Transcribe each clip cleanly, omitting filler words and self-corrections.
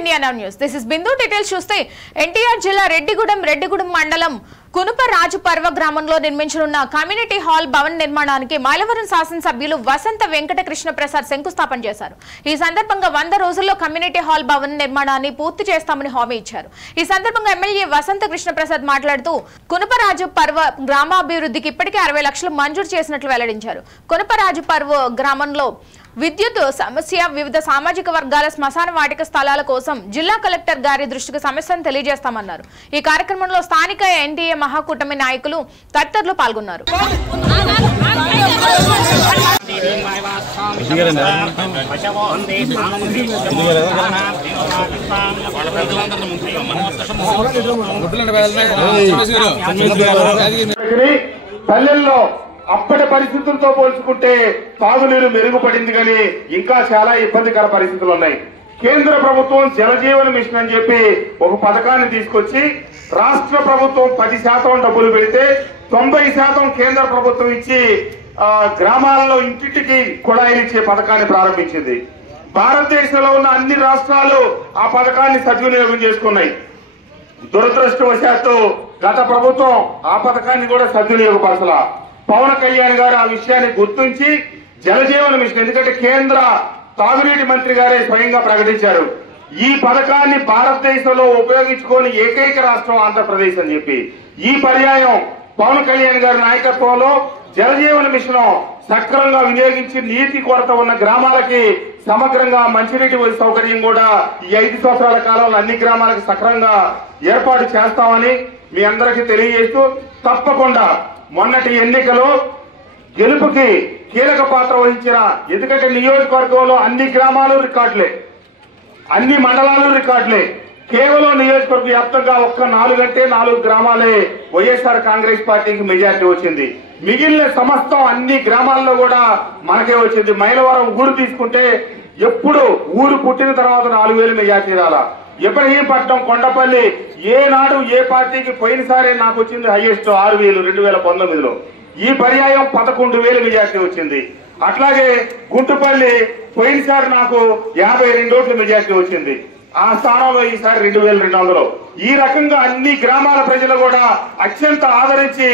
India Now News. This is Bindu. Details చూస్తే ఎన్టీఆర్ జిల్లా రెడ్డిగూడెం మండలం కునుపరాజు పర్వ గ్రామంలో నిర్మించనున్న కమ్యూనిటీ హాల్ భవన నిర్మాణానికి మైలవరం శాసనసభ్యులు వసంత వెంకట కృష్ణ ప్రసాద్ శంకుస్థాపన చేశారు. ఈ సందర్భంగా 100 రోజుల్లో కమ్యూనిటీ హాల్ భవన నిర్మాణాన్ని పూర్తి చేస్తామని హామీ ఇచ్చారు. ఈ సందర్భంగా ఎమ్మెల్యే వసంత కృష్ణ ప్రసాద్ మాట్లాడుతూ కునుపరాజు పర్వ గ్రామాభివృద్ధికి ఇప్పటికే 60 లక్షలు మంజూరు చేసినట్లు వెల్లడించారు. కునుపరాజు పర్వ గ్రామంలో విద్యుత్ సమస్య, వివిధ సామాజిక వర్గాల శ్మశాన వాటిక స్థలాల కోసం జిల్లా కలెక్టర్ గారి దృష్టికి సమస్యను తెలియజేస్తామన్నారు. ఈ కార్యక్రమంలో స్థానిక ఎన్డీఏ మహాకూటమి నాయకులు తదితరులు పాల్గొన్నారు. పల్లెల్లో అప్పటి పరిస్థితులతో పోల్చుకుంటే తాగునీరు మెరుగుపడింది, కానీ ఇంకా చాలా ఇబ్బందికర పరిస్థితులు ఉన్నాయి. కేంద్ర ప్రభుత్వం జలజీవన మిషన్ అని చెప్పి ఒక పథకాన్ని తీసుకొచ్చి రాష్ట్ర ప్రభుత్వం 10% డబ్బులు పెడితే 90% కేంద్ర ప్రభుత్వం ఇచ్చి గ్రామాలలో ఇంటింటికి కుళాయిలు ఇచ్చే పథకాన్ని ప్రారంభించింది. భారతదేశంలో ఉన్న అన్ని రాష్ట్రాలు ఆ పథకాన్ని సద్వినియోగం చేసుకున్నాయి. దురదృష్టవశాత్తు గత ప్రభుత్వం ఆ పథకాన్ని కూడా సద్వినియోగపరచలా. పవన్ కళ్యాణ్ గారు ఆ విషయాన్ని గుర్తించి జలజీవన మిషన్, ఎందుకంటే కేంద్ర తాగునీటి మంత్రి గారే స్వయంగా ప్రకటించారు, ఈ పథకాన్ని భారతదేశంలో ఉపయోగించుకొని ఏకైక రాష్ట్రం ఆంధ్రప్రదేశ్ అని చెప్పి. ఈ పర్యాయం పవన్ కళ్యాణ్ గారి నాయకత్వంలో జలజీవన మిషన్ సక్రమంగా వినియోగించి నీటి కొరత ఉన్న గ్రామాలకి సమగ్రంగా మంచినీటి సౌకర్యం కూడా ఈ 5 సంవత్సరాల కాలంలో అన్ని గ్రామాలకు సక్రమంగా ఏర్పాటు చేస్తామని మీ అందరికీ తెలియజేస్తూ, తప్పకుండా మొన్నటి ఎన్నికలో గెలుపుకి కీలక పాత్ర వహించిన, ఎందుకంటే నియోజకవర్గంలో అన్ని గ్రామాలు రికార్డులే, అన్ని మండలాలు రికార్డులే, కేవలం నియోజకవర్గ వ్యాప్తంగా ఒక్క 4 గ్రామాలే వైఎస్ఆర్ కాంగ్రెస్ పార్టీకి మెజార్టీ వచ్చింది. మిగిలిన సమస్తం అన్ని గ్రామాల్లో కూడా మనకే వచ్చింది. మైలవరం ఊరు తీసుకుంటే ఎప్పుడు ఊరు పుట్టిన తర్వాత 4000 మెజార్టీ రాలా. ఇబ్రహీంపట్నం, కొండపల్లి ఏనాడు ఏ పార్టీకి పోయినసారి నాకు వచ్చింది హైయెస్ట్ 6000 2019లో. ఈ పర్యాయం 11,000 మెజార్టీ వచ్చింది. అట్లాగే గుంటుపల్లి పోయినసారి నాకు 52 ఓట్ల మెజార్టీ వచ్చింది. ఆ స్థానంలో ఈసారి 2200. ఈ రకంగా అన్ని గ్రామాల ప్రజలు కూడా అత్యంత ఆదరించి.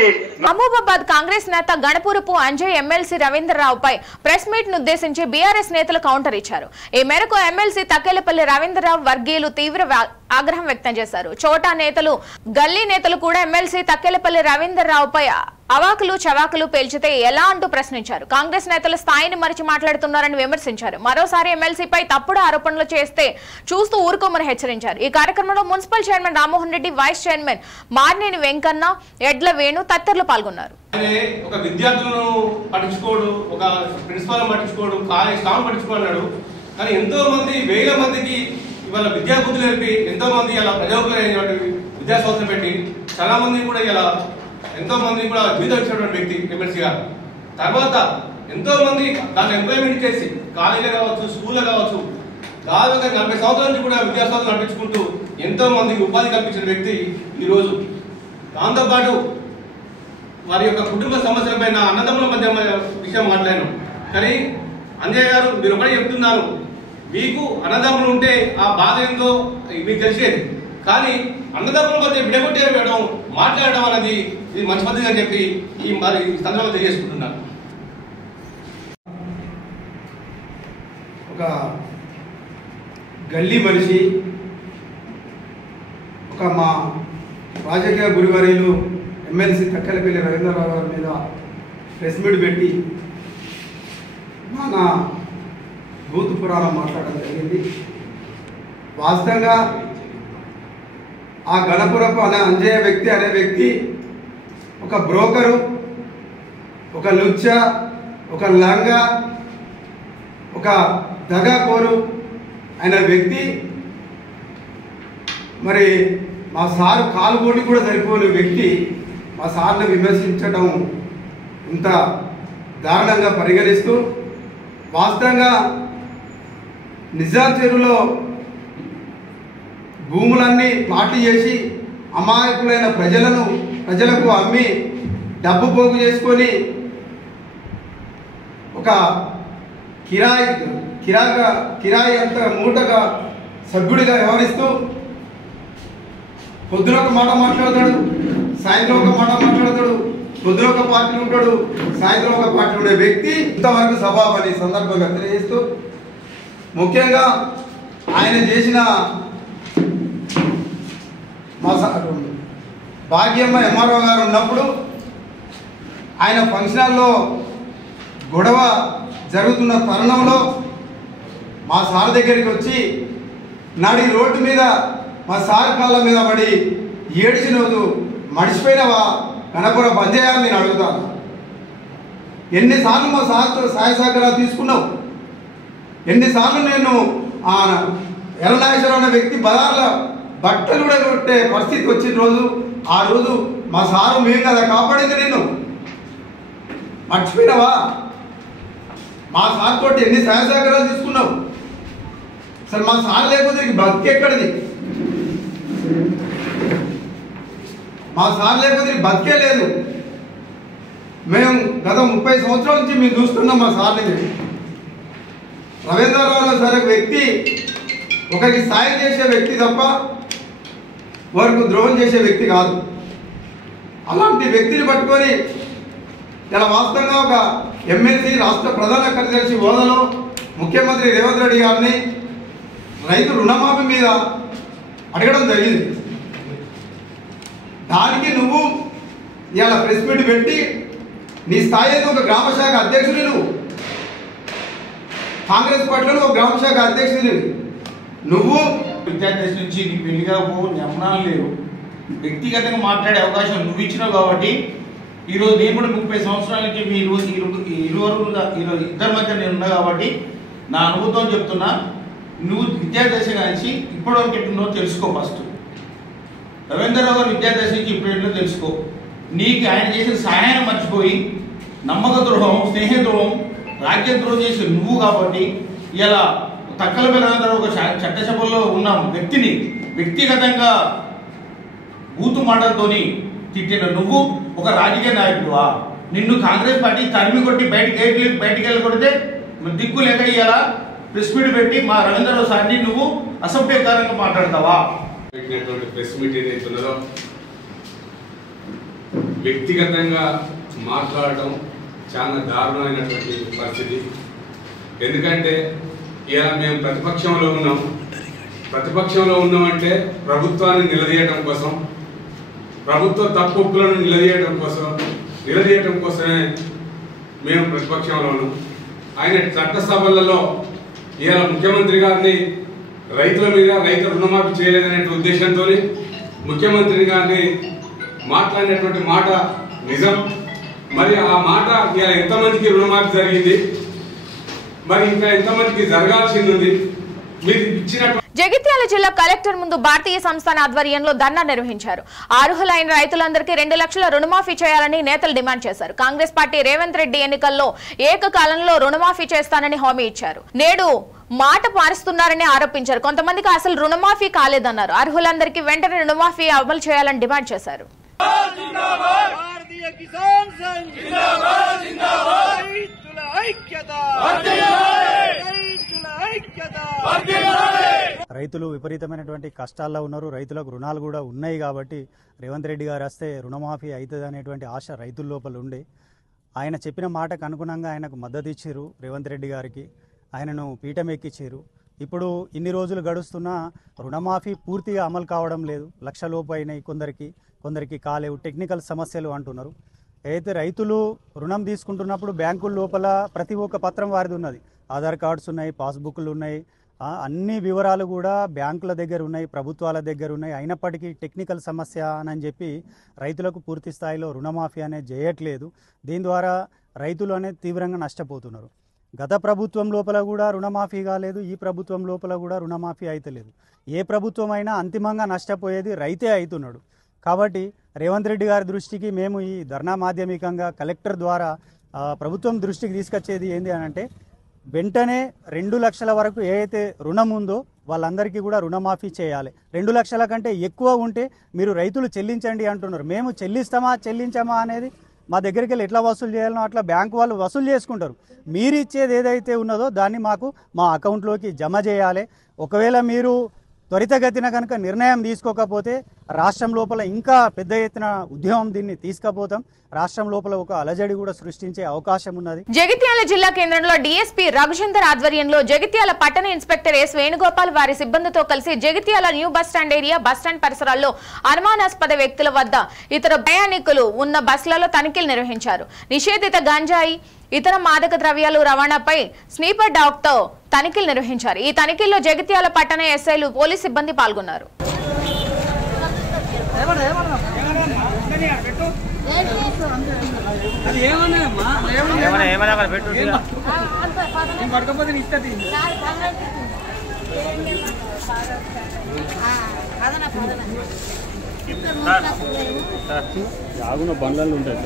మహబూబాబాద్ కాంగ్రెస్ నేత గణపురపు అంజయ్ ఎమ్మెల్సీ రవీంద్రరావుపై ప్రెస్ మీట్ ను ఉద్దేశించి బీఆర్ఎస్ నేతలు కౌంటర్ ఇచ్చారు. ఈ మేరకు ఎమ్మెల్సీ తక్కెలపల్లి రవీంద్రరావు వర్గీయులు తీవ్ర ఆగ్రహం వ్యక్తం చేశారు. చోటా నేతలు, గల్లీ నేతలు కూడా ఎమ్మెల్సీ తక్కెలపల్లి రవీంద్రరావుపై అవాకులు చవాకులు పేల్చితే ఎలా అంటూ ప్రశ్నించారు. కాంగ్రెస్ నేతలు స్థాయిని మరిచి మాట్లాడుతున్నారని విమర్శించారు. మరోసారి ఎమ్మెల్సీపై తప్పుడు ఆరోపణలు చేస్తే చూస్తూ ఊరుకోమని హెచ్చరించారు. ఈ కార్యక్రమంలో municipal chairman Rammohan Reddy, vice chairman Marneni Venkanna, Edla Venu తదితరులు పాల్గొన్నారు. ఒక విద్యార్థులను పట్టించుకోడు, ఒక ప్రిన్సిపాల్ పట్టించుకోడు, కాలేజ్ స్టాఫ్ పట్టించుకోన్నాడు. కానీ ఎంతో మంది, వేల మందికి ఇవాళ విద్యా బుద్ధులు నేర్పి ఎంతో మంది ఇలా ప్రజాపరమైనటువంటి విద్యా సంస్థలు పెట్టి చాలా మంది కూడా ఇలా ఎంతో మంది కూడా జీవితం ఇచ్చినటువంటి వ్యక్తి ఎమ్మెల్సీ గారు. తర్వాత ఎంతో మంది దాంట్లో ఎంప్లాయ్మెంట్ చేసి కాలేజీలో కావచ్చు, స్కూల్లో కావచ్చు, దాదాపుగా 40 సంవత్సరాల నుంచి కూడా విద్యా సంస్థలు నడిపించుకుంటూ ఎంతో మందికి ఉపాధి కల్పించిన వ్యక్తి ఈరోజు. దాంతోపాటు వారి యొక్క కుటుంబ సమస్యలపైన అన్నదమ్ముల మధ్య విషయం మాట్లాడాను. కానీ అంజయ్య గారు, మీరు ఒకటే చెప్తున్నారు, మీకు అన్నదమ్ములు ఉంటే ఆ బాధ ఏందో మీకు తెలిసేది, కానీ అన్నదమ్ముల మధ్య విడగొట్టేయడం, మాట్లాడడం అనేది ఇది మంచి పద్ధతి అని చెప్పి ఈ సందర్భంగా తెలియజేసుకుంటున్నాను. ఒక గల్లీ మనిషి, ఒక మా రాజకీయ గురువారీలు ఎమ్మెల్సీ తక్కెలపల్లి రవీంద్రరావు గారి మీద ప్రెస్ మీట్ పెట్టి మన భూతు పురాణం మాట్లాడడం జరిగింది. వాస్తవంగా ఆ గణపురపు అంజయ్య అనే వ్యక్తి ఒక బ్రోకరు, ఒక లుచ్చ, ఒక లంగ, ఒక దగాకోరు అయిన వ్యక్తి. మరి మా సారు కాలుగోటి కూడా సరిపోని వ్యక్తి మా సార్ని విమర్శించడం ఇంత దారుణంగా పరిగణిస్తూ, వాస్తవంగా నిజాం చెరువులో భూములన్నీ పార్టీ చేసి అమాయకులైన ప్రజలకు అమ్మి డబ్బు పోగు చేసుకొని ఒక కిరాయి అంత మూటగా సభ్యుడిగా వ్యవహరిస్తూ పొద్దున ఒక మాట మాట్లాడతాడు, సాయంత్రం ఒక మాట మాట్లాడతాడు, పొద్దున ఒక పార్టీ ఉంటాడు, సాయంత్రం ఒక పార్టీ ఉండే వ్యక్తి ఇంతవరకు సభాపతి సందర్భంగా తెలియజేస్తూ ముఖ్యంగా ఆయన చేసిన భాగ్యమ్మ ఎంఆర్ఓ గారు ఉన్నప్పుడు ఆయన ఫంక్షన్ హాల్లో గొడవ జరుగుతున్న తరుణంలో మా సార్ దగ్గరికి వచ్చి నడి రోడ్డు మీద మా సార్ కాళ్ళ మీద పడి ఏడిచిన రోజు మడిచిపోయినవా కనపుర బంద్ చేయాలని నేను అడుగుతాను. ఎన్నిసార్లు మా సార్తో సహాయ సహకారాలు తీసుకున్నావు? ఎన్నిసార్లు నేను ఎర్రనాగేశ్వరరావు అనే వ్యక్తి బజార్ల బట్టలు కూడా కొట్టే పరిస్థితి వచ్చిన రోజు ఆ రోజు మా సారు మేము కదా కాపాడింది నిన్ను, మర్చిపోయినావా? మా సార్ తోటి ఎన్ని సహాయ సహకారాలు తీసుకున్నావు? అసలు మా సార్ లేకపోతే బతికెక్కడిది? మా సార్ లేకపోతే బతికే లేదు. మేము గత 30 సంవత్సరాల నుంచి మేము చూస్తున్నాం మా సార్ని. రవీంద్రరావు సార్ ఒక వ్యక్తి ఒకరికి సాయం చేసే వ్యక్తి తప్ప వారికి ద్రోహం చేసే వ్యక్తి కాదు. అలాంటి వ్యక్తిని పట్టుకొని ఇలా వాస్తవంగా ఒక ఎమ్మెల్సీ రాష్ట్ర ప్రధాన కార్యదర్శి హోదాలో ముఖ్యమంత్రి రేవంత్ రెడ్డి గారిని రైతు రుణమాఫీ మీద అడగడం జరిగింది. దానికి నువ్వు ఇలా ప్రెస్ మీట్ పెట్టి నీ స్థాయి ఒక గ్రామ శాఖ అధ్యక్షుడు, నువ్వు కాంగ్రెస్ పార్టీలో ఒక గ్రామ శాఖ అధ్యక్షుడు, నువ్వు విద్యార్థి నుంచి నీ పెళ్లిగా నమ్మనాలు లేవు. వ్యక్తిగతంగా మాట్లాడే అవకాశం నువ్వు ఇచ్చినావు కాబట్టి ఈరోజు నేను కూడా 30 సంవత్సరాల నుంచి మీ ఇద్దరి మధ్య నేను ఉన్నా కాబట్టి నా అనుభూతం చెప్తున్నా. నువ్వు విద్యాదశ నుంచి ఇప్పటివరకు ఎట్టున్నావు తెలుసుకో. ఫస్ట్ రవీంద్రరావు గారు విద్యాదశ నుంచి ఇప్పుడు తెలుసుకో. నీకు ఆయన చేసిన సహాయాన్ని మర్చిపోయి నమ్మక ద్రోహం, స్నేహద్రోహం, రాజ్యద్రోహం చేసి నువ్వు కాబట్టి ఇలా తక్కల రవీంద్రరావు ఒక చట్టసభలో ఉన్న వ్యక్తిని వ్యక్తిగతంగా బూతు మాటలతోని తిట్టిన నువ్వు ఒక రాజకీయ నాయకుడువా? నిన్ను కాంగ్రెస్ పార్టీ తరిమి కొట్టి బయటికి వెళ్ళకొడితే దిక్కు లేక ఇలా ప్రెస్ మీట్ పెట్టి మా రవీంద్రరావు సార్ని నువ్వు అసభ్యకరంగా మాట్లాడతావా? పెట్టినటువంటి ప్రెస్ మీట్ ఏదైతే ఉన్నదో వ్యక్తిగతంగా మాట్లాడటం చాలా దారుణమైనటువంటి పరిస్థితి. ఎందుకంటే ఇలా మేము ప్రతిపక్షంలో ఉన్నామంటే ప్రభుత్వాన్ని నిలదీయటం కోసం, ప్రభుత్వ తప్పులను నిలదీయటం కోసమే మేము ప్రతిపక్షంలో ఉన్నాం. ఆయన చట్టసభలలో ఇలా ముఖ్యమంత్రి గారిని రైతుల మీద రైతు రుణమాఫీ చేయలేదనే ఉద్దేశంతో ముఖ్యమంత్రి గారిని మాట్లాడినటువంటి మాట నిజం. మరి ఆ మాట ఇలా ఎంతమందికి రుణమాఫీ జరిగింది, మరి ఇంకా ఎంతమందికి జరగాల్సింది ఉంది? మీరు ఇచ్చినటువంటి జగిత్యాల జిల్లా కలెక్టర్ ముందు భారతీయ సంస్థాన ఆధ్వర్యంలో ధర్నా నిర్వహించారు. అర్హులైన రైతులందరికీ 2 లక్షల రుణమాఫీ చేయాలని నేతలు డిమాండ్ చేశారు. కాంగ్రెస్ పార్టీ రేవంత్ రెడ్డి ఎన్నికల్లో ఏకకాలంలో రుణమాఫీ చేస్తానని హామీ ఇచ్చారు. నేడు మాట పారుస్తున్నారని ఆరోపించారు. కొంతమందికి అసలు రుణమాఫీ కాలేదన్నారు. అర్హులందరికీ వెంటనే రుణమాఫీ అమలు చేయాలని డిమాండ్ చేశారు. రైతులు విపరీతమైనటువంటి కష్టాల్లో ఉన్నారు. రైతులకు రుణాలు కూడా ఉన్నాయి కాబట్టి రేవంత్ రెడ్డి గారు వస్తే రుణమాఫీ అవుతుంది అనేటువంటి ఆశ రైతుల లోపల ఉండే ఆయన చెప్పిన మాటకు అనుగుణంగా ఆయనకు మద్దతు ఇచ్చారు. రేవంత్ రెడ్డి గారికి ఆయనను పీఠం ఎక్కించారు. ఇప్పుడు ఇన్ని రోజులు గడుస్తున్నా రుణమాఫీ పూర్తిగా అమలు కావడం లేదు. 1 లక్ష లోపు అయినాయి, కొందరికి కాలేవు, టెక్నికల్ సమస్యలు అంటున్నారు. అయితే రైతులు రుణం తీసుకుంటున్నప్పుడు బ్యాంకుల లోపల ప్రతి ఒక్క పత్రం వారిది ఉన్నది. ఆధార్ కార్డ్స్ ఉన్నాయి, పాస్బుక్లు ఉన్నాయి, అన్ని వివరాలు కూడా బ్యాంకుల దగ్గర ఉన్నాయి, ప్రభుత్వాల దగ్గర ఉన్నాయి. అయినప్పటికీ టెక్నికల్ సమస్య అని చెప్పి రైతులకు పూర్తి స్థాయిలో రుణమాఫీ అనేది చేయట్లేదు. దీని ద్వారా రైతులు అనేది తీవ్రంగా నష్టపోతున్నారు. గత ప్రభుత్వం లోపల కూడా రుణమాఫీ కాలేదు, ఈ ప్రభుత్వం లోపల కూడా రుణమాఫీ అయితలేదు. ఏ ప్రభుత్వం అయినా అంతిమంగా నష్టపోయేది రైతే అవుతున్నాడు. కాబట్టి రేవంత్ రెడ్డి గారి దృష్టికి మేము ఈ ధర్నా మాధ్యమికంగా కలెక్టర్ ద్వారా ప్రభుత్వం దృష్టికి తీసుకొచ్చేది ఏంటి అని అంటే, వెంటనే 2 లక్షల వరకు ఏదైతే రుణం ఉందో వాళ్ళందరికీ కూడా రుణమాఫీ చేయాలి. 2 లక్షల కంటే ఎక్కువ ఉంటే మీరు రైతులు చెల్లించండి అంటున్నారు. మేము చెల్లించామా అనేది మా దగ్గరికి వెళ్ళి ఎట్లా వసూలు చేయాలనో అట్లా బ్యాంకు వాళ్ళు వసూలు చేసుకుంటారు. మీరు ఇచ్చేది ఏదైతే ఉన్నదో దాన్ని మాకు మా అకౌంట్లోకి జమ చేయాలి. ఒకవేళ మీరు త్వరితగతిన కనుక నిర్ణయం తీసుకోకపోతే రాష్ట్రం లోపల ఇంకా పెద్ద ఎత్తున ఉద్యమం దీన్ని తీసుకుపోతాం. రాష్ట్రం లోపల ఒక అలజడి కూడా సృష్టించే అవకాశం ఉన్నది. జగిత్యాల జిల్లా కేంద్రంలో డీఎస్పీ రఘుచందర్ ఆధ్వర్యంలో జగిత్యాల పట్టణ ఇన్స్పెక్టర్ ఎస్ వేణుగోపాల్ వారి సిబ్బందితో కలిసి Jagtial new bus stand area bus stand పరిసరాల్లో అనుమానాస్పద వ్యక్తుల వద్ద ఇతర ప్రయాణికులు ఉన్న బస్సులలో తనిఖీలు నిర్వహించారు. నిషేధిత గంజాయి ఇతర మాదక ద్రవ్యాలు రవాణాపై స్నీపర్ డాగ్తో తనిఖీలు నిర్వహించారు. ఈ తనిఖీల్లో జగిత్యాల పట్టణ ఎస్ఐలు పోలీస్ సిబ్బంది పాల్గొన్నారు. బండ్లలో ఉంటాయి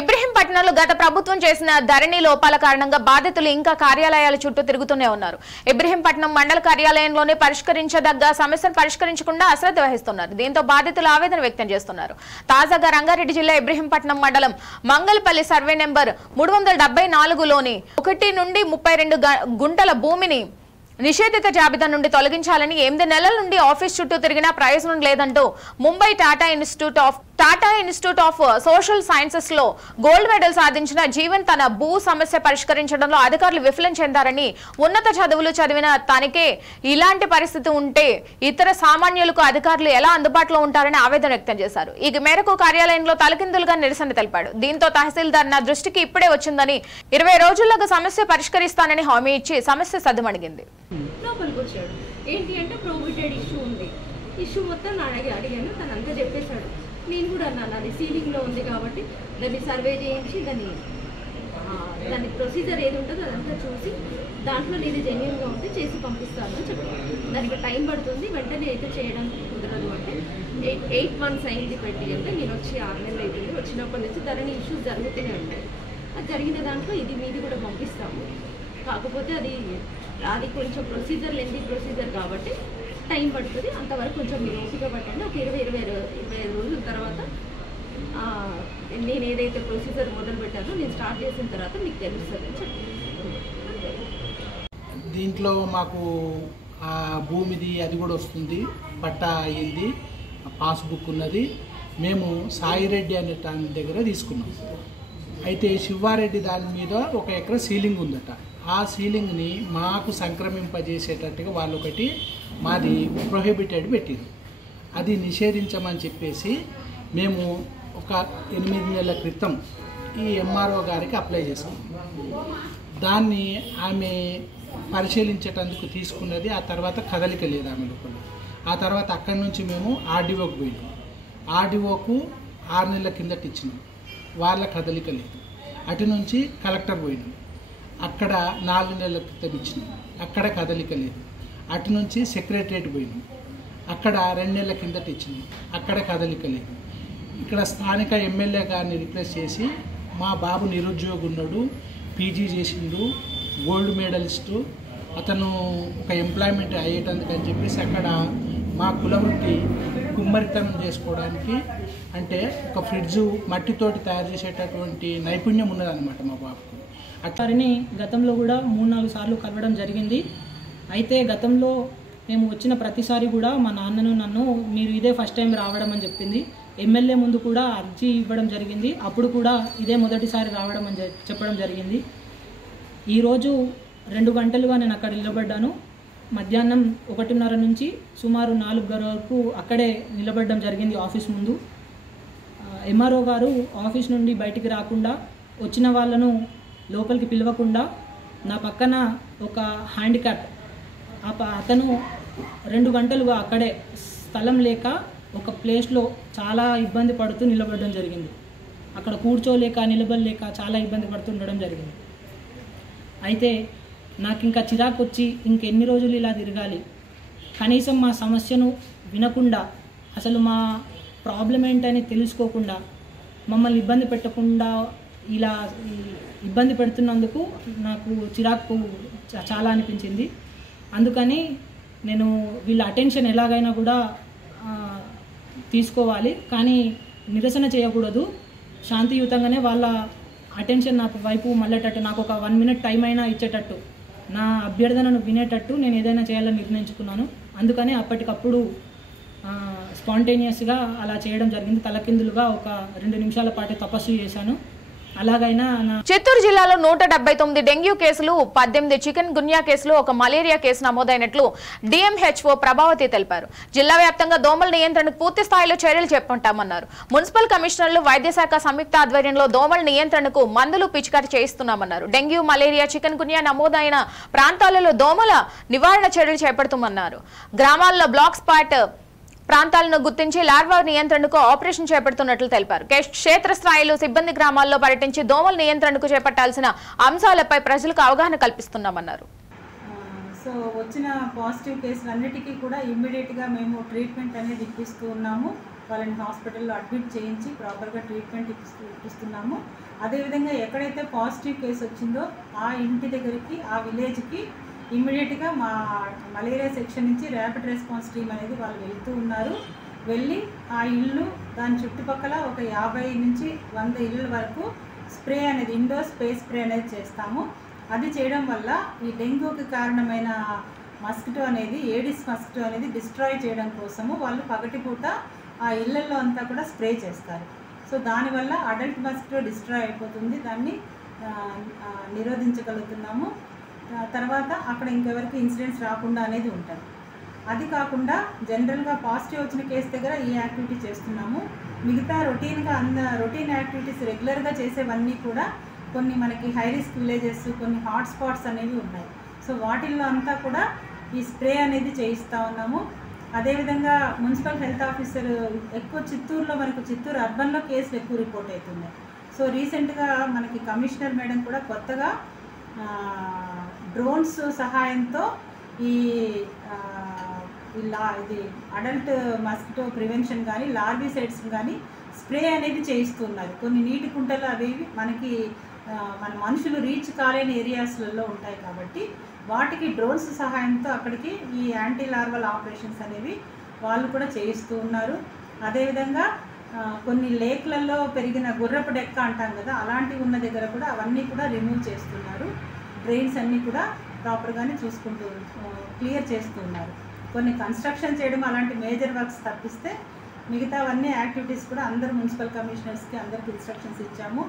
ఇబ్రహీంపట్నంలో గత ప్రభుత్వం చేసిన ధరణి లోపాల కారణంగా బాధితులు ఇంకా కార్యాలయాల చుట్టూ తిరుగుతూనే ఉన్నారు. ఇబ్రహీంపట్నం మండల కార్యాలయంలోనే పరిష్కరించదగ్గ సమస్యను పరిష్కరించకుండా అశ్రద్ధ వహిస్తున్నారు. దీంతో బాధితులు ఆవేదన వ్యక్తం చేస్తున్నారు. తాజాగా రంగారెడ్డి జిల్లా ఇబ్రహీంపట్నం మండలం మంగళపల్లి సర్వే నెంబర్ 374లోని 1 నుండి 32 గుంటల భూమిని నిషేధిత జాబితా నుండి తొలగించాలని 8 నెలల నుండి ఆఫీస్ చుట్టూ తిరిగినా ప్రయోజనం లేదంటూ Mumbai Tata institute of social sciences లో గోల్డ్ మెడల్ సాధించిన జీవన్ తన భూ సమస్య పరిష్కరించడంలో అధికారులు విఫలం చెందారని, ఉన్నత చదువులు చదివిన తనకే ఇలాంటి పరిస్థితి ఉంటే ఇతర సామాన్యులకు అధికారులు ఎలా అందుబాటులో ఉంటారని ఆవేదన వ్యక్తం చేశారు. ఈ మేరకు కార్యాలయంలో తలకిందులుగా నిరసన తెలిపాడు. దీంతో తహసీల్దార్ నా దృష్టికి ఇప్పుడే వచ్చిందని 20 రోజుల్లోగా సమస్య పరిష్కరిస్తానని హామీ ఇచ్చి సమస్య సద్దుమణిగింది. లోపలికి వచ్చాడు. ఏంటి అంటే ప్రోహిబిటెడ్ ఇష్యూ ఉంది. ఇష్యూ మొత్తం అడిగాను, తను అంతా చెప్పేశాడు. నేను కూడా అన్నాను అది సీలింగ్లో ఉంది కాబట్టి దాన్ని సర్వే చేయించి దాని ప్రొసీజర్ ఏది ఉంటుందో అదంతా చూసి దాంట్లో నేను జెన్యూన్గా ఉంటే చేసి పంపిస్తాను అని చెప్పాను. దానికి టైం పడుతుంది, వెంటనే అయితే చేయడానికి కుదరదు అంటే 8 months అయింది పెట్టి అంటే నేను వచ్చి 6 నెలలు అవుతుంది. వచ్చినప్పటి నుంచి ధరణి ఇష్యూస్ జరుగుతూనే ఉంటాయి. అది జరిగిన దాంట్లో ఇది మీది కూడా పంపిస్తాము. కాకపోతే అది కొంచెం ప్రొసీజర్ కాబట్టి టైం పడుతుంది. అంతవరకు కొంచెం మీరు ఓపిక పట్టండి. ఒక 20 రోజుల తర్వాత నేను ఏదైతే ప్రొసీజర్ మొదలు పెట్టానో నేను స్టార్ట్ చేసిన తర్వాత మీకు తెలుస్తుంది అని చెప్పి. దీంట్లో మాకు ఆ భూమిది అది కూడా వస్తుంది, పట్టా అయ్యింది, పాస్బుక్ ఉన్నది. మేము సాయిరెడ్డి అనే దాని దగ్గర తీసుకున్నాం. అయితే శివారెడ్డి దాని మీద 1 ఎకరా సీలింగ్ ఉందట. ఆ సీలింగ్ని మాకు సంక్రమింపజేసేటట్టుగా వాళ్ళు ఒకటి మాది ప్రొహిబిటెడ్ పెట్టింది. అది నిషేధించమని చెప్పేసి మేము ఒక 8 నెలల క్రితం ఈ ఎంఆర్ఓ గారికి అప్లై చేసాం. దాన్ని ఆమె పరిశీలించేటందుకు తీసుకున్నది. ఆ తర్వాత కదలిక లేదు ఆమె లోపల. ఆ తర్వాత అక్కడి నుంచి మేము ఆర్డీఓకి పోయినాం. ఆర్డీఓకు 6 నెలల కిందట ఇచ్చినాం, వాళ్ళ కదలిక లేదు. అటు నుంచి కలెక్టర్ పోయినాం, అక్కడ 4 నెలల క్రితం ఇచ్చినాం, అక్కడ కదలిక లేదు. అటు నుంచి సెక్రటరేట్ పోయినాం, అక్కడ 2 నెలల కిందట ఇచ్చినాం, అక్కడ కదలిక లేదు. ఇక్కడ స్థానిక ఎమ్మెల్యే గారిని రిక్వెస్ట్ చేసి మా బాబు నిరుద్యోగి ఉన్నాడు, పీజీ చేసిండు, గోల్డ్ మెడలిస్టు, అతను ఒక ఎంప్లాయ్మెంట్ అయ్యేటందుకు అని చెప్పేసి అక్కడ మా కులవృత్తి కుమ్మరితనం చేసుకోవడానికి అంటే ఒక ఫ్రిడ్జ్ మట్టితోటి తయారు చేసేటటువంటి నైపుణ్యం ఉన్నదన్నమాట మా బాబుకు. అట్టారిని గతంలో కూడా 3-4 సార్లు కలవడం జరిగింది. అయితే గతంలో మేము వచ్చిన ప్రతిసారి కూడా మా నాన్నను నన్ను మీరు ఇదే ఫస్ట్ టైం రావడం అని చెప్పింది. ఎమ్మెల్యే ముందు కూడా అర్జీ ఇవ్వడం జరిగింది. అప్పుడు కూడా ఇదే మొదటిసారి రావడం అని చెప్పడం జరిగింది. ఈరోజు 2 గంటలుగా నేను అక్కడ నిలబడ్డాను. మధ్యాహ్నం 1:30 నుంచి సుమారు 4 వరకు అక్కడే నిలబడడం జరిగింది ఆఫీస్ ముందు. ఎంఆర్ఓ గారు ఆఫీస్ నుండి బయటికి రాకుండా, వచ్చిన వాళ్ళను లోపలికి పిలవకుండా, నా పక్కన ఒక హ్యాండిక్యాప్ అతను 2 గంటలుగా అక్కడే స్థలం లేక ఒక ప్లేస్లో చాలా ఇబ్బంది పడుతూ నిలబడడం జరిగింది. అక్కడ కూర్చోలేక నిలబడలేక చాలా ఇబ్బంది పడుతూ ఉండడం జరిగింది. అయితే నాకు ఇంకా చిరాకు వచ్చి ఇంకెన్ని రోజులు ఇలా తిరగాలి, కనీసం మా సమస్యను వినకుండా, అసలు మా ప్రాబ్లం ఏంటని తెలుసుకోకుండా, మమ్మల్ని ఇబ్బంది పెట్టకుండా ఇలా ఇబ్బంది పెడుతున్నందుకు నాకు చిరాకు చాలా అనిపించింది. అందుకని నేను వీళ్ళ అటెన్షన్ ఎలాగైనా కూడా తీసుకోవాలి, కానీ నిరసన చేయకూడదు. శాంతియుతంగానే వాళ్ళ అటెన్షన్ నాకు వైపు మళ్ళేటట్టు, నాకు ఒక 1 మినిట్ టైం అయినా ఇచ్చేటట్టు, నా అభ్యర్థనను వినేటట్టు నేను ఏదైనా చేయాలని నిర్ణయించుకున్నాను. అందుకని అప్పటికప్పుడు స్పాంటేనియస్గా అలా చేయడం జరిగింది. తలకిందులుగా ఒక 2 నిమిషాల పాటు తపస్సు చేశాను. అలాగైనా చిత్తూరు జిల్లాలో 179 డెంగ్యూ కేసులు, 18 చికెన్ గున్యా కేసులు, ఒక మలేరియా కేసు నమోదైనట్లు డిఎంహెచ్ఓ ప్రభావతి తెలిపారు. జిల్లా వ్యాప్తంగా దోమల నియంత్రణకు పూర్తి స్థాయిలో చర్యలు చేపట్టామన్నారు. మున్సిపల్ కమిషనర్లు, వైద్య శాఖ సంయుక్త ఆధ్వర్యంలో దోమల నియంత్రణకు మందులు పిచికారీ చేయిస్తున్నామన్నారు. డెంగ్యూ, మలేరియా, చికెన్ గున్యా నమోదైన ప్రాంతాలలో దోమల నివారణ చర్యలు చేపడుతామన్నారు. గ్రామాల్లో బ్లాక్ స్పాట్ ప్రాంతాలను గుర్తించి లార్వా నియంత్రణకు ఆపరేషన్ చేపడుతున్నట్లు తెలిపారు. క్షేత్రస్థాయిలో సిబ్బంది గ్రామాల్లో పర్యటించి దోమల నియంత్రణకు చేపట్టాల్సిన అంశాలపై ప్రజలకు అవగాహన కల్పిస్తున్నామన్నారు. సో వచ్చిన పాజిటివ్ కేసులన్నిటికీ కూడా ఇమ్మీడియట్గా మేము ట్రీట్మెంట్ అనేది ఇప్పిస్తూ ఉన్నాము. వాళ్ళని హాస్పిటల్లో అడ్మిట్ చేయించి ప్రాపర్గా ట్రీట్మెంట్ ఇప్పిస్తున్నాము. అదేవిధంగా ఎక్కడైతే పాజిటివ్ కేసు వచ్చిందో ఆ ఇంటి దగ్గరికి, ఆ విలేజ్కి ఇమ్మీడియట్గా మా మలేరియా సెక్షన్ నుంచి ర్యాపిడ్ రెస్పాన్స్ టీమ్ అనేది వాళ్ళు వెళ్తూ ఉన్నారు. వెళ్ళి ఆ ఇల్లు, దాని చుట్టుపక్కల ఒక 50 నుంచి 100 ఇళ్ళ వరకు స్ప్రే అనేది, ఇండోర్ స్ప్రే అనేది చేస్తాము. అది చేయడం వల్ల ఈ డెంగ్యూకి కారణమైన మస్కిటో అనేది, ఏడిస్ మస్కిటో అనేది డిస్ట్రాయ్ చేయడం కోసము వాళ్ళు పగటిపూట ఆ ఇళ్లలో అంతా కూడా స్ప్రే చేస్తారు. సో దానివల్ల అడల్ట్ మస్కిటో డిస్ట్రాయ్ అయిపోతుంది, దాన్ని నిరోధించగలుగుతున్నాము. తర్వాత అక్కడ ఇంకెవరికి ఇన్సిడెంట్స్ రాకుండా అనేది ఉంటుంది. అది కాకుండా జనరల్గా పాజిటివ్ వచ్చిన కేసు దగ్గర ఈ యాక్టివిటీ చేస్తున్నాము. మిగతా రొటీన్ యాక్టివిటీస్ రెగ్యులర్గా చేసేవన్నీ కూడా కొన్ని మనకి హై రిస్క్ విలేజెస్, కొన్ని హాట్ స్పాట్స్ అనేవి ఉన్నాయి. సో వాటిల్లో అంతా కూడా ఈ స్ప్రే అనేది చేయిస్తూ ఉన్నాము. అదేవిధంగా మున్సిపల్ హెల్త్ ఆఫీసర్ ఎక్కువ చిత్తూరులో, మనకు చిత్తూరు అర్బన్లో కేసులు ఎక్కువ రిపోర్ట్ అవుతున్నాయి. సో రీసెంట్గా మనకి కమిషనర్ మేడం కూడా కొత్తగా డ్రోన్స్ సహాయంతో ఇది అడల్ట్ మస్కిటో ప్రివెన్షన్ కానీ, లార్విసైడ్స్ కానీ స్ప్రే అనేది చేయిస్తున్నారు. కొన్ని నీటి కుంటలు అవి మనకి మన మనుషులు రీచ్ కాలేని ఏరియాస్లలో ఉంటాయి కాబట్టి వాటికి డ్రోన్స్ సహాయంతో అక్కడికి ఈ యాంటీ లార్వల్ ఆపరేషన్స్ అనేవి వాళ్ళు కూడా చేయిస్తూ ఉన్నారు. అదేవిధంగా కొన్ని లేక్లలో పెరిగిన గుర్రపు డెక్క అంటాం కదా, అలాంటివి ఉన్న దగ్గర కూడా అవన్నీ కూడా రిమూవ్ చేస్తున్నారు. డ్రైన్స్ అన్నీ కూడా ప్రాపర్గానే చూసుకుంటూ క్లియర్ చేస్తూ ఉన్నారు. కొన్ని కన్స్ట్రక్షన్ చేయడం అలాంటి మేజర్ వర్క్స్ తప్పిస్తే మిగతావన్నీ యాక్టివిటీస్ కూడా అందరు మున్సిపల్ కమిషనర్స్కి అందరికి ఇన్స్ట్రక్షన్స్ ఇచ్చాము.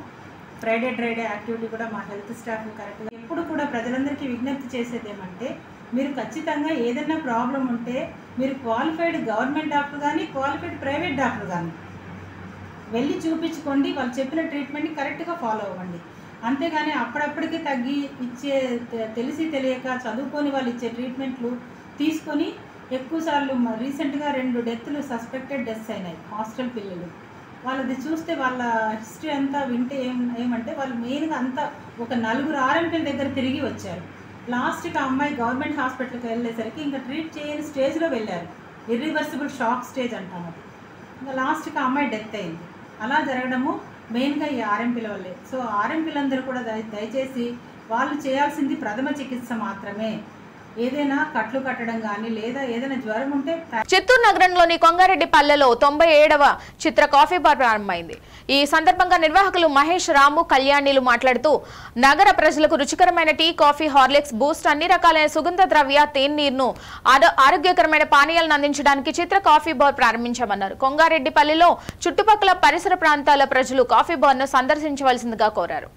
ఫ్రైడే డ్రైడే యాక్టివిటీ కూడా మా హెల్త్ స్టాఫ్ని కరెక్ట్గా ఎప్పుడు కూడా ప్రజలందరికీ విజ్ఞప్తి చేసేది ఏమంటే, మీరు ఖచ్చితంగా ఏదైనా ప్రాబ్లం ఉంటే మీరు క్వాలిఫైడ్ గవర్నమెంట్ డాక్టర్ కానీ, క్వాలిఫైడ్ ప్రైవేట్ డాక్టర్ కానీ వెళ్ళి చూపించుకోండి. వాళ్ళు చెప్పిన ట్రీట్మెంట్ని కరెక్ట్గా ఫాలో అవ్వండి. అంతేగాని అప్పుడప్పటికి తగ్గి ఇచ్చే, తెలిసి తెలియక చదువుకొని వాళ్ళు ఇచ్చే ట్రీట్మెంట్లు తీసుకొని ఎక్కువసార్లు రీసెంట్గా 2 డెత్లు సస్పెక్టెడ్ డెత్స్ అయినాయి హాస్టల్ పిల్లలు. వాళ్ళది చూస్తే వాళ్ళ హిస్టరీ అంతా వింటే ఏమంటే వాళ్ళు మెయిన్గా అంతా ఒక 4 ఆర్ఎంపీల దగ్గర తిరిగి వచ్చారు. లాస్ట్కి ఆ అమ్మాయి గవర్నమెంట్ హాస్పిటల్కి వెళ్ళేసరికి ఇంకా ట్రీట్ చేయని స్టేజ్లో వెళ్ళారు. ఇర్రివర్సిబుల్ షాక్ స్టేజ్ అంటాం అది. ఇంకా లాస్ట్కి ఆ అమ్మాయి డెత్ అయింది. అలా జరగడము మెయిన్గా ఈ ఆర్ఎంపీల వల్లే. సో ఆర్ఎంపీలందరూ కూడా దయచేసి వాళ్ళు చేయాల్సింది ప్రథమ చికిత్స మాత్రమే. ఏదైనా కట్లు కట్టడం కానీ లేదా ఏదైనా జ్వరం ఉంటే చిత్తూరు నగరంలోని కొంగారెడ్డి పల్లెలో 97వ చిత్ర కాఫీ బార్ ప్రారంభమైంది. ఈ సందర్భంగా నిర్వాహకులు మహేష్, రాము, కళ్యాణిలు మాట్లాడుతూ నగర ప్రజలకు రుచికరమైన టీ, కాఫీ, హార్లిక్స్, బూస్ట్, అన్ని రకాలైన సుగంధ ద్రవ్య, తేనీరును ఆరోగ్యకరమైన పానీయాలను అందించడానికి చిత్ర కాఫీ బార్ ప్రారంభించామన్నారు. కొంగారెడ్డి పల్లెలో చుట్టుపక్కల పరిసర ప్రాంతాల ప్రజలు కాఫీ బార్ ను సందర్శించవలసిందిగా కోరారు.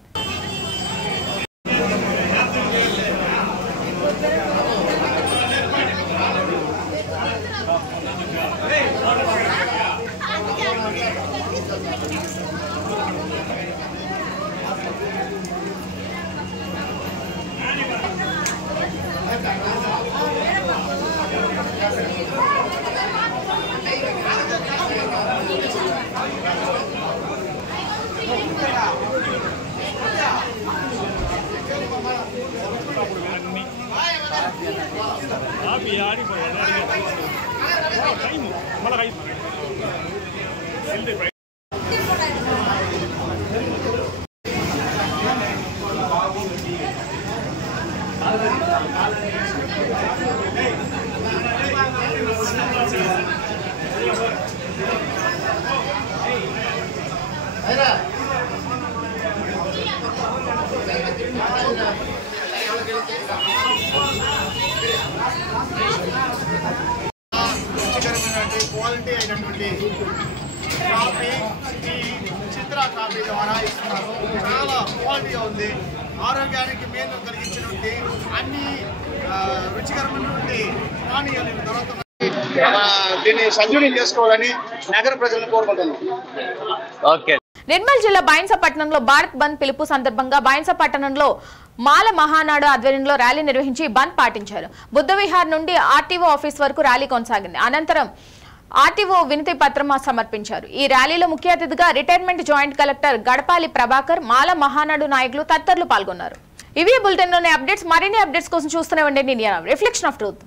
క్వాలిటీ అయినటువంటి కాఫీ, టీ చిత్ర కాఫీ ద్వారా ఇస్తున్నారు. చాలా క్వాలిటీగా ఉంది. ఆరోగ్యానికి మేలు కలిగించినటువంటి అన్ని రుచికరమైనటువంటి పానీయాలు దొరుకుతున్నాయి. దీన్ని సద్వినియోగం చేసుకోవాలని నగర ప్రజలను కోరుకుంటున్నాం. నిర్మల్ జిల్లా బైన్సపట్నంలో భారత్ బంద్ పిలుపు సందర్భంగా బైన్సపట్నంలో మాల మహానాడు ఆధ్వర్యంలో ర్యాలీ నిర్వహించి బంద్ పాటించారు. బుద్ధవిహార్ నుండి ఆర్టీఓ ఆఫీస్ వరకు ర్యాలీ కొనసాగింది. అనంతరం ఆర్టీఓ వినతి పత్రం సమర్పించారు. ఈ ర్యాలీలో ముఖ్య అతిథిగా రిటైర్మెంట్ జాయింట్ కలెక్టర్ గడపాలి ప్రభాకర్, మాల మహానాడు నాయకులు తదితరులు పాల్గొన్నారు. ఇవి బులెటిన్లోని అప్డేట్స్. మరిన్ని అప్డేట్స్ కోసం చూస్తూనే ఉండండి ఇండియా రిఫ్లెక్షన్ ఆఫ్ ట్రూత్.